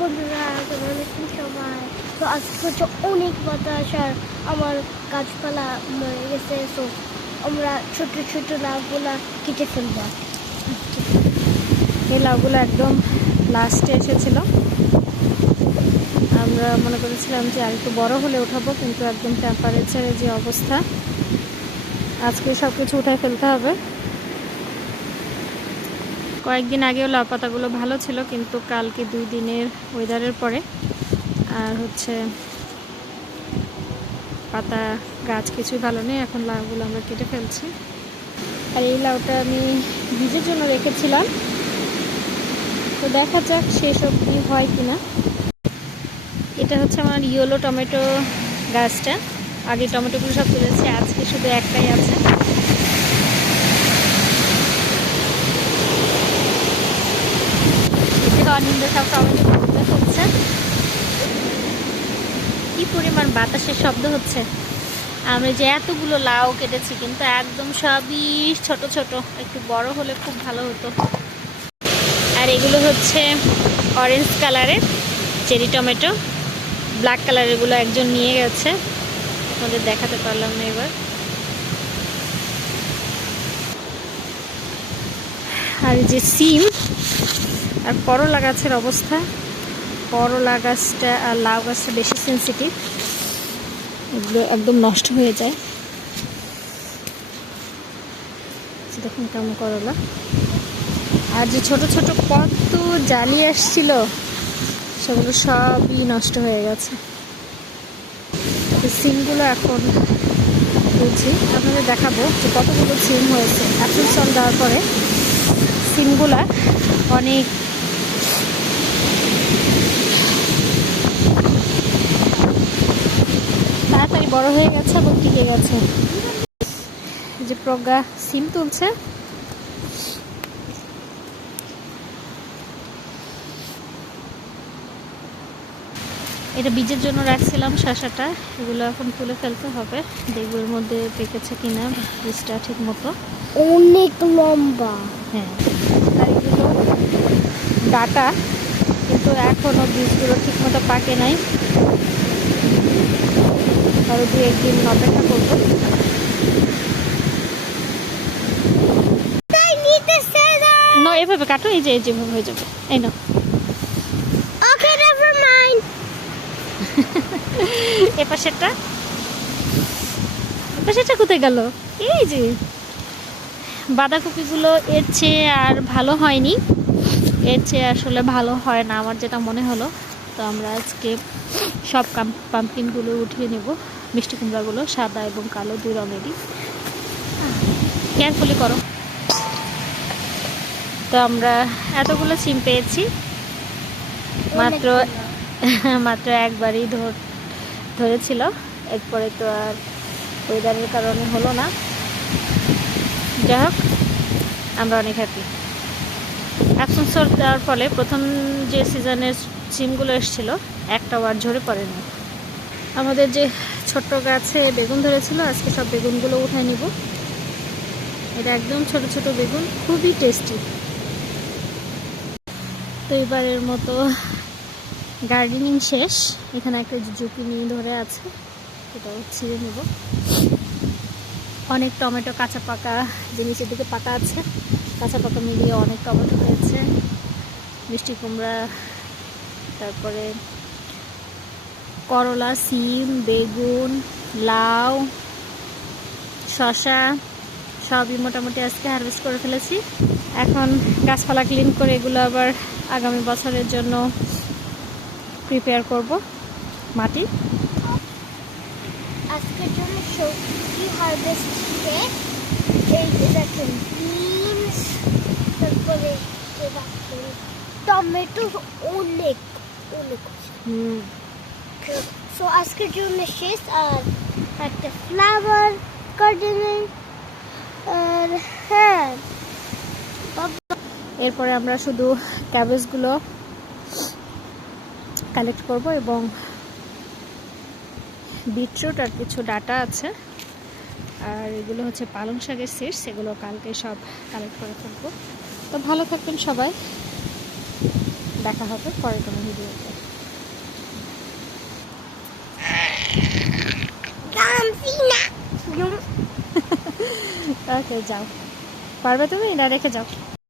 বন্ধুরা কেমন আছেন সবাই। তো আজকে হচ্ছে অনেক বাতাস আর আমার গাছপালা মরে গেছে, তো আমরা ছোট ছোট লাভগুলা কেটে ফেলব। এই লাউগুলো একদম লাস্টে এসেছিল। আমরা মনে করেছিলাম যে আর একটু বড় হলে উঠাবো, কিন্তু একদম টেম্পারেচারের যে অবস্থা, আজকে সব কিছু উঠায় ফেলতে হবে। কয়েকদিন আগেও লাউ পাতাগুলো ভালো ছিল, কিন্তু কালকে দুই দিনের ওয়েদারের পরে। আর হচ্ছে পাতা, গাছ কিছুই ভালো নেই, এখন লাউগুলো আমরা কেটে ফেলছি। আর এই লাউটা আমি বীজের জন্য রেখেছিলাম। তো দেখা যাক সেসব কি হয় কিনা। এটা হচ্ছে আমার ইয়েলো টমেটো গাছটা। আগে টমেটোগুলো সব তুলেছি, আজকে শুধু একটাই আছে। অনিন্দ সব টমেটো তুলে ফেলছে কি পরিমাণ বাতাসের শব্দ হচ্ছে। আমি যে এতগুলো লাউ কেটেছি, কিন্তু একদম সবই ছোট ছোট, একটু বড় হলে খুব ভালো হতো। আর এগুলো হচ্ছে অরেঞ্জ কালারের চেরি টমেটো ব্ল্যাক কালারেরগুলো একজন নিয়ে গেছে। আপনাদের দেখাতে পারলাম না এবার। আর যে সিম আর করলা গাছের অবস্থা? করলা গাছটা আর লাউ গাছটা বেশি সেন্সিটিভ এগুলো একদম নষ্ট হয়ে যায়। দেখুন কেমন করলা। আর যে ছোট ছোট কত জালি আসছিল, সেগুলো সবই নষ্ট হয়ে গেছে। সিমগুলো এখন তুলছি। আপনাদের দেখাবো যে কতগুলো সিম হয়েছে। এখন সল দেওয়ার পরে সিমগুলা অনেক তাড়াতাড়ি বড় হয়ে গেছে এবং টিকে গেছে। যে প্রজ্ঞা সিম তুলছে। এটা বীজের জন্য রাখছিলাম শশাটা এগুলো এখন তুলে ফেলতে হবে। দেখব এর মধ্যে পেকেছে কিনা বীজটা ঠিক মতো। অনেক লম্বা। হ্যাঁ। ডাটা কিন্তু এখনও বীজগুলো ঠিক মতো পাকে নাই। আরও দু একদিন অপেক্ষা করব। না না এভাবে কাটো এই যে এই যেভাবে হয়ে যাবে। এই না ওকে নেভার মাইন্ড এ পাশেরটা এ পাশেরটা কোথায় গেল? এই যে। বাঁধাকপিগুলো এর চেয়ে আর ভালো হয়নি। এর চেয়ে আসলে ভালো হয় না আমার যেটা মনে হলো। তো আমরা আজকে সব পাম্পকিনগুলো উঠিয়ে নেব। মিষ্টি কুমড়াগুলো সাদা এবং কালো দুই রঙেরই। কেয়ারফুলি করো। তো আমরা এতগুলো সিম পেয়েছি। মাত্র মাত্র একবারই ধর ধরেছিল। এরপরে তো আর ওয়েদারের কারণে হলো না। যাই হোক আমরা অনেক হ্যাপি অ্যাবসেন্সর দেওয়ার ফলে প্রথম যে সিজনের সিমগুলো এসেছিল, একটাও আর ঝরে পড়েনি। আমাদের যে ছোট্ট গাছে বেগুন ধরেছিল, আজকে সব বেগুনগুলো উঠায় নিব। এটা একদম ছোট ছোট বেগুন, খুবই টেস্টি। তো এবারের মতো গার্ডেনিং শেষ। এখানে একটা জুকিনি ধরে আছে, এটাও ছিঁড়ে নেব। অনেক টমেটো, কাঁচা পাকা যে নিচের দিকে পাকা আছে। কাঁচা পাকা মিলিয়ে অনেক টমেটো হয়েছে। মিষ্টি কুমড়া, তারপরে করলা, সিম, বেগুন, লাউ শশা সবই মোটামুটি আজকে হারভেস্ট করে ফেলেছি। এখন গাছপালা ক্লিন করে এগুলো আবার আগামী বছরের জন্য প্রিপেয়ার করব মাটি। আজকের জন্য সবজি হারভেস্টে এই যে দেখেন বিনস তারপরে টমেটো অনেক অনেক হুম। সো আজকের জন্য শেষ আর একটা ফ্লাওয়ার গার্ডেনিং আর হ্যাঁ এরপরে আমরা শুধু ক্যাবেজগুলো কালেক্ট করব এবং বিটরুট আর কিছু ডাটা আছে। আর এগুলো হচ্ছে পালং শাকের সিডস এগুলো কালকে সব কালেক্ট করে থাকব তো ভালো থাকবেন সবাই। দেখা হবে পরে কোনো ভিডিওতে। ওকে যাও। পারবে তুমি? না রেখে যাও।